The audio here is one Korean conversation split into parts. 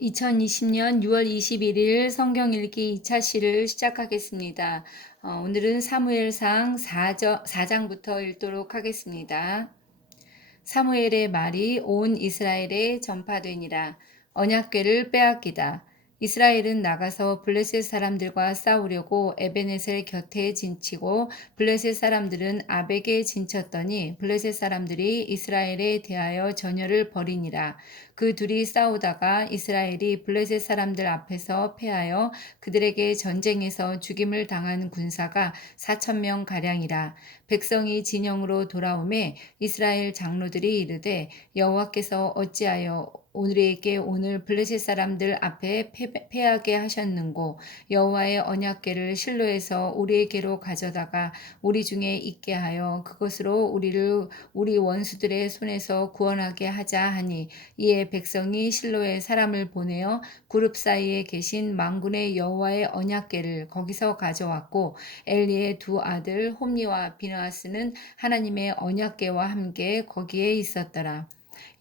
2020년 6월 21일 성경 읽기 2차 시를 시작하겠습니다. 오늘은 사무엘상 4장부터 읽도록 하겠습니다. 사무엘의 말이 온 이스라엘에 전파되니라. 언약궤를 빼앗기다. 이스라엘은 나가서 블레셋 사람들과 싸우려고 에베네셀 곁에 진치고 블레셋 사람들은 아벡에 진쳤더니 블레셋 사람들이 이스라엘에 대하여 전열을 벌이니라. 그 둘이 싸우다가 이스라엘이 블레셋 사람들 앞에서 패하여 그들에게 전쟁에서 죽임을 당한 군사가 4,000명 가량이라. 백성이 진영으로 돌아오매 이스라엘 장로들이 이르되 여호와께서 어찌하여 우리에게 오늘 블레셋 사람들 앞에 패하게 하셨는고 여호와의 언약궤를 실로에서 우리에게로 가져다가 우리 중에 있게 하여 그것으로 우리를 우리 원수들의 손에서 구원하게 하자 하니 이에 백성이 실로에 사람을 보내어 그룹 사이에 계신 만군의 여호와의 언약궤를 거기서 가져왔고 엘리의 두 아들 홈니와 비느하스는 하나님의 언약궤와 함께 거기에 있었더라.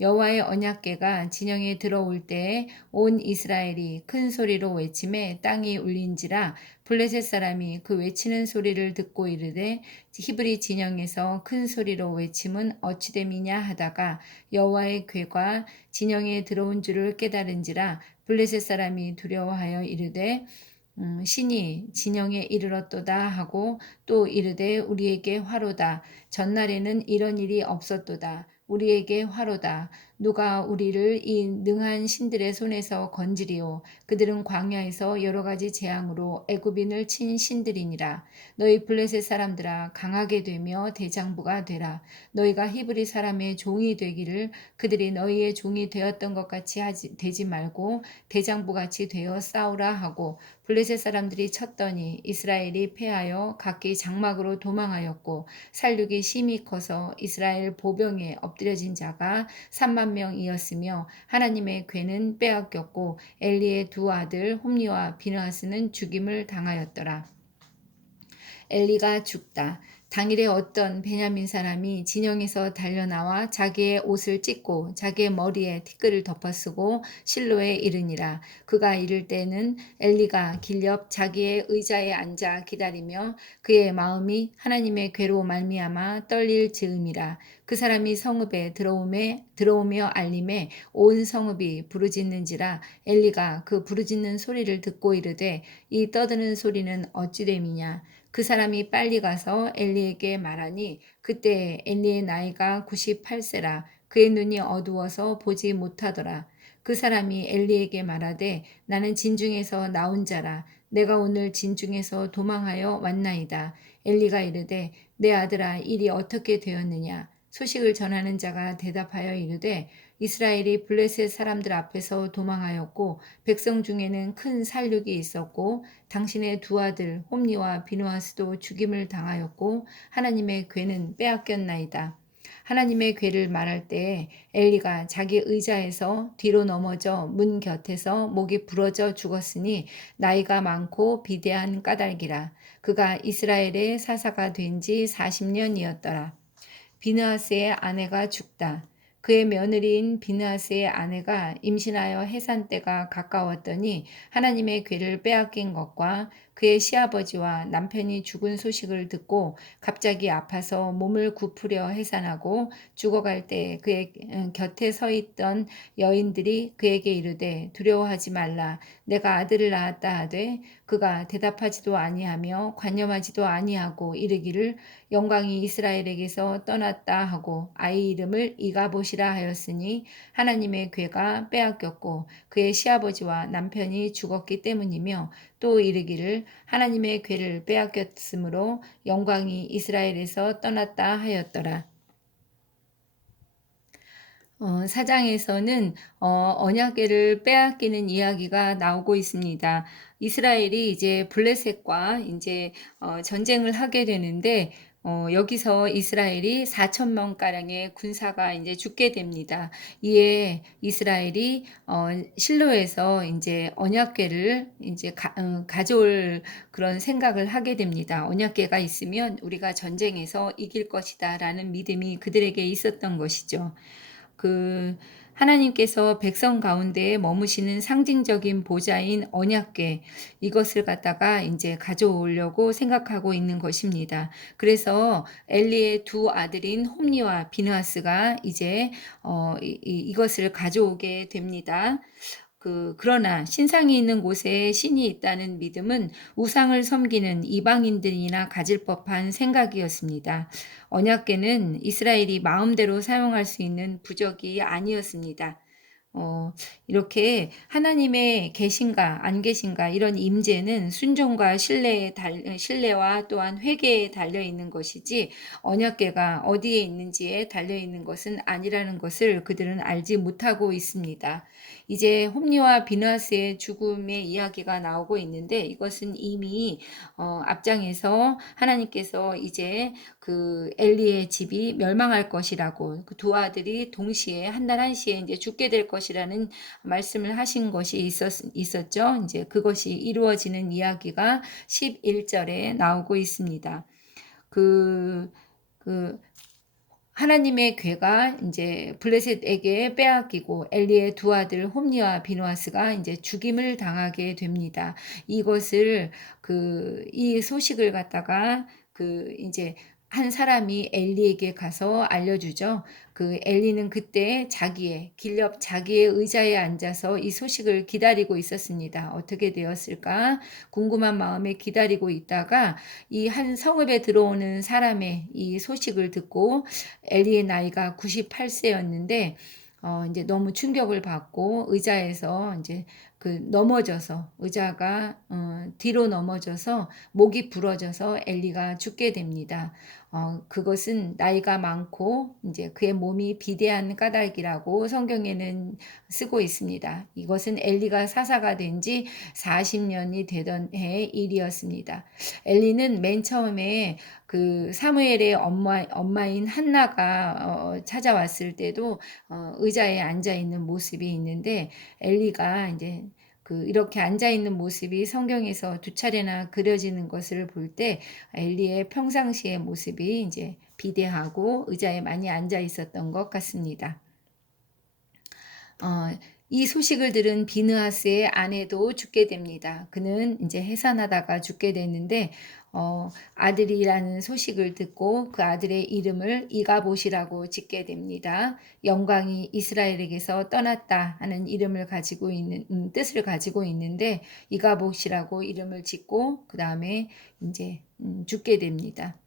여호와의 언약궤가 진영에 들어올 때에 온 이스라엘이 큰 소리로 외치매 땅이 울린지라. 블레셋 사람이 그 외치는 소리를 듣고 이르되 히브리 진영에서 큰 소리로 외침은 어찌됨이냐 하다가 여호와의 궤가 진영에 들어온 줄을 깨달은지라. 블레셋 사람이 두려워하여 이르되 신이 진영에 이르렀도다 하고 또 이르되 우리에게 화로다. 전날에는 이런 일이 없었도다. 우리에게 화로다. 누가 우리를 이 능한 신들의 손에서 건지리오. 그들은 광야에서 여러 가지 재앙으로 애굽인을 친 신들이니라. 너희 블레셋 사람들아 강하게 되며 대장부가 되라. 너희가 히브리 사람의 종이 되기를 그들이 너희의 종이 되었던 것 같이 되지 말고 대장부같이 되어 싸우라 하고 블레셋 사람들이 쳤더니 이스라엘이 패하여 각기 장막으로 도망하였고 살육이 심히 커서 이스라엘 보병에 엎드려진 자가 3만 명이었으며 하나님의 궤는 빼앗겼고 엘리의 두 아들 홈니와 비느하스는 죽임을 당하였더라. 엘리가 죽다. 당일에 어떤 베냐민 사람이 진영에서 달려나와 자기의 옷을 찢고 자기의 머리에 티끌을 덮어쓰고 실로에 이르니라. 그가 이를 때는 엘리가 길 옆 자기의 의자에 앉아 기다리며 그의 마음이 하나님의 궤로 말미암아 떨릴 즈음이라. 그 사람이 성읍에 들어오며 알림에 온 성읍이 부르짖는지라. 엘리가 그 부르짖는 소리를 듣고 이르되 이 떠드는 소리는 어찌 됨이냐. 그 사람이 빨리 가서 엘리에게 말하니 그때 엘리의 나이가 98세라. 그의 눈이 어두워서 보지 못하더라. 그 사람이 엘리에게 말하되 나는 진중에서 나온 자라. 내가 오늘 진중에서 도망하여 왔나이다. 엘리가 이르되 내 아들아 일이 어떻게 되었느냐. 소식을 전하는 자가 대답하여 이르되 이스라엘이 블레셋 사람들 앞에서 도망하였고 백성 중에는 큰 살육이 있었고 당신의 두 아들 홈니와 비느하스도 죽임을 당하였고 하나님의 궤는 빼앗겼나이다. 하나님의 궤를 말할 때에 엘리가 자기 의자에서 뒤로 넘어져 문 곁에서 목이 부러져 죽었으니 나이가 많고 비대한 까닭이라. 그가 이스라엘의 사사가 된 지 40년이었더라. 비느하스의 아내가 죽다. 그의 며느리인 비느하스의 아내가 임신하여 해산 때가 가까웠더니 하나님의 궤를 빼앗긴 것과 그의 시아버지와 남편이 죽은 소식을 듣고 갑자기 아파서 몸을 굽으려 해산하고 죽어갈 때 그의 곁에 서 있던 여인들이 그에게 이르되 두려워하지 말라. 내가 아들을 낳았다 하되 그가 대답하지도 아니하며 관념하지도 아니하고 이르기를 영광이 이스라엘에게서 떠났다 하고 아이 이름을 이가봇이라 하였으니 하나님의 궤가 빼앗겼고 그의 시아버지와 남편이 죽었기 때문이며 또 이르기를 하나님의 궤를 빼앗겼으므로 영광이 이스라엘에서 떠났다 하였더라. 4장에서는 언약궤를 빼앗기는 이야기가 나오고 있습니다. 이스라엘이 이제 블레셋과 이제 전쟁을 하게 되는데 여기서 이스라엘이 4,000명 가량의 군사가 이제 죽게 됩니다. 이에 이스라엘이 실로에서 이제 언약궤를 이제 가져올 그런 생각을 하게 됩니다. 언약궤가 있으면 우리가 전쟁에서 이길 것이다라는 믿음이 그들에게 있었던 것이죠. 그 하나님께서 백성 가운데 머무시는 상징적인 보좌인 언약궤 이것을 갖다가 이제 가져오려고 생각하고 있는 것입니다. 그래서 엘리의 두 아들인 홈니와 비느하스가 이제 이것을 가져오게 됩니다. 그러나 신상이 있는 곳에 신이 있다는 믿음은 우상을 섬기는 이방인들이나 가질 법한 생각이었습니다. 언약궤는 이스라엘이 마음대로 사용할 수 있는 부적이 아니었습니다. 어, 이렇게 하나님의 계신가 안 계신가 이런 임재는 순종과 신뢰와 또한 회개에 달려 있는 것이지 언약궤가 어디에 있는지에 달려 있는 것은 아니라는 것을 그들은 알지 못하고 있습니다. 이제 홈리와 비느하스의 죽음의 이야기가 나오고 있는데 이것은 이미 앞장에서 하나님께서 이제 그 엘리의 집이 멸망할 것이라고 그 두 아들이 동시에 한 날 한시에 이제 죽게 될 것이라는 말씀을 하신 것이 있었죠. 이제 그것이 이루어지는 이야기가 11절에 나오고 있습니다. 그 하나님의 궤가 이제 블레셋에게 빼앗기고 엘리의 두 아들 홈리와 비누아스가 이제 죽임을 당하게 됩니다. 이것을 이 소식을 갖다가 이제 한 사람이 엘리에게 가서 알려주죠. 엘리는 그때 자기의 의자에 앉아서 이 소식을 기다리고 있었습니다. 어떻게 되었을까? 궁금한 마음에 기다리고 있다가 이 한 성읍에 들어오는 사람의 이 소식을 듣고 엘리의 나이가 98세였는데 이제 너무 충격을 받고 의자에서 이제 넘어져서 의자가 뒤로 넘어져서 목이 부러져서 엘리가 죽게 됩니다. 그것은 나이가 많고 이제 그의 몸이 비대한 까닭이라고 성경에는 쓰고 있습니다. 이것은 엘리가 사사가 된 지 40년이 되던 해의 일이었습니다. 엘리는 맨 처음에 사무엘의 엄마인 한나가 찾아왔을 때도 의자에 앉아 있는 모습이 있는데 엘리가 이제 이렇게 앉아 있는 모습이 성경에서 두 차례나 그려지는 것을 볼 때 엘리의 평상시의 모습이 이제 비대하고 의자에 많이 앉아 있었던 것 같습니다. 이 소식을 들은 비느하스의 아내도 죽게 됩니다. 그는 이제 해산하다가 죽게 됐는데 아들이라는 소식을 듣고 그 아들의 이름을 이가봇이라고 짓게 됩니다. 영광이 이스라엘에게서 떠났다 하는 이름을 가지고 있는 뜻을 가지고 있는데 이가봇이라고 이름을 짓고 그 다음에 이제 죽게 됩니다.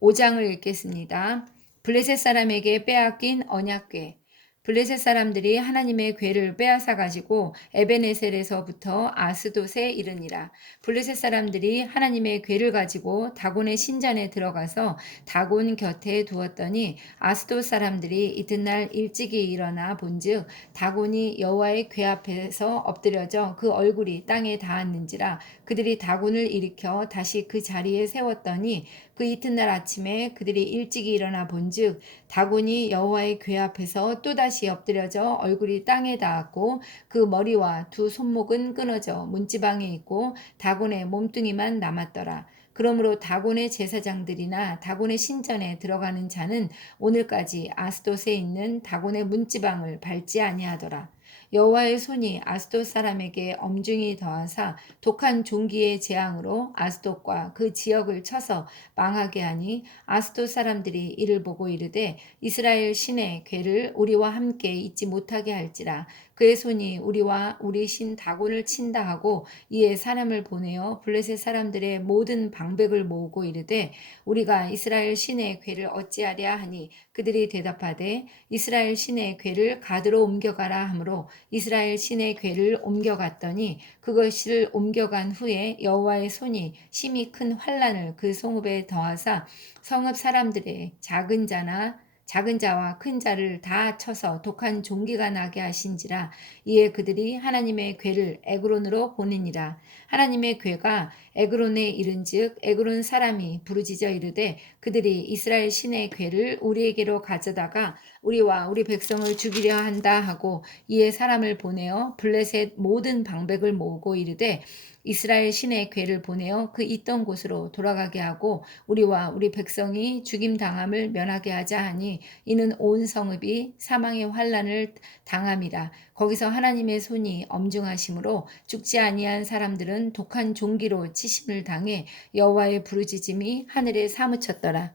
5장을 읽겠습니다. 블레셋 사람에게 빼앗긴 언약궤. 블레셋 사람들이 하나님의 궤를 빼앗아 가지고 에베네셀에서부터 아스돗에 이르니라. 블레셋 사람들이 하나님의 궤를 가지고 다곤의 신전에 들어가서 다곤 곁에 두었더니 아스돗 사람들이 이튿날 일찍이 일어나 본즉 다곤이 여호와의 궤 앞에서 엎드려져 그 얼굴이 땅에 닿았는지라. 그들이 다곤을 일으켜 다시 그 자리에 세웠더니 그 이튿날 아침에 그들이 일찍이 일어나 본즉 다곤이 여호와의 궤 앞에서 또다시 엎드려져 얼굴이 땅에 닿았고 그 머리와 두 손목은 끊어져 문지방에 있고 다곤의 몸뚱이만 남았더라. 그러므로 다곤의 제사장들이나 다곤의 신전에 들어가는 자는 오늘까지 아스돗에 있는 다곤의 문지방을 밟지 아니하더라. 여호와의 손이 아스돗 사람에게 엄중히 더하사 독한 종기의 재앙으로 아스돗과 그 지역을 쳐서 망하게 하니 아스돗 사람들이 이를 보고 이르되 이스라엘 신의 궤를 우리와 함께 잊지 못하게 할지라. 그의 손이 우리와 우리 신 다곤을 친다 하고 이에 사람을 보내어 블레셋 사람들의 모든 방백을 모으고 이르되 우리가 이스라엘 신의 궤를 어찌하랴 하니 그들이 대답하되 이스라엘 신의 궤를 가드로 옮겨가라 하므로 이스라엘 신의 궤를 옮겨갔더니 그것을 옮겨간 후에 여호와의 손이 심히 큰 환란을 그 성읍에 더하사 성읍 사람들의 작은 자와 큰 자를 다 쳐서 독한 종기가 나게 하신지라. 이에 그들이 하나님의 궤를 에그론으로 보내니라. 하나님의 궤가 에그론에 이른즉 에그론 사람이 부르짖어 이르되 그들이 이스라엘 신의 궤를 우리에게로 가져다가 우리와 우리 백성을 죽이려 한다 하고 이에 사람을 보내어 블레셋 모든 방백을 모으고 이르되 이스라엘 신의 괴를 보내어 그 있던 곳으로 돌아가게 하고 우리와 우리 백성이 죽임 당함을 면하게 하자 하니 이는 온 성읍이 사망의 환난을 당함이라. 거기서 하나님의 손이 엄중하심으로 죽지 아니한 사람들은 독한 종기로 치심을 당해 여호와의 부르짖음이 하늘에 사무쳤더라.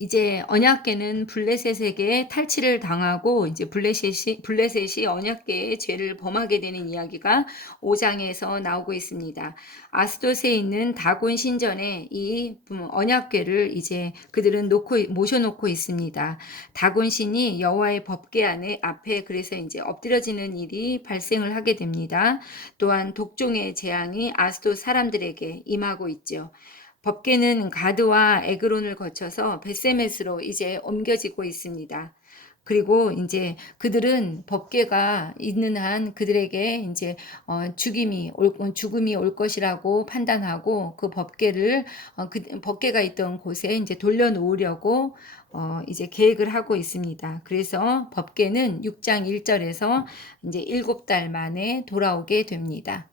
이제 언약궤는 블레셋에게 탈취를 당하고 이제 블레셋이 언약궤의 죄를 범하게 되는 이야기가 5장에서 나오고 있습니다. 아스돗에 있는 다곤 신전에 이 언약궤를 이제 그들은 모셔놓고 있습니다. 다곤 신이 여호와의 법궤 안에 앞에 그래서 이제 엎드려지는 일이 발생을 하게 됩니다. 또한 독종의 재앙이 아스돗 사람들에게 임하고 있죠. 법궤는 가드와 에그론을 거쳐서 베세메스로 이제 옮겨지고 있습니다. 그리고 이제 그들은 법궤가 있는 한 그들에게 이제 죽음이 올 것이라고 판단하고 그 법궤를 그 법궤가 있던 곳에 이제 돌려놓으려고 이제 계획을 하고 있습니다. 그래서 법궤는 6장 1절에서 이제 7달 만에 돌아오게 됩니다.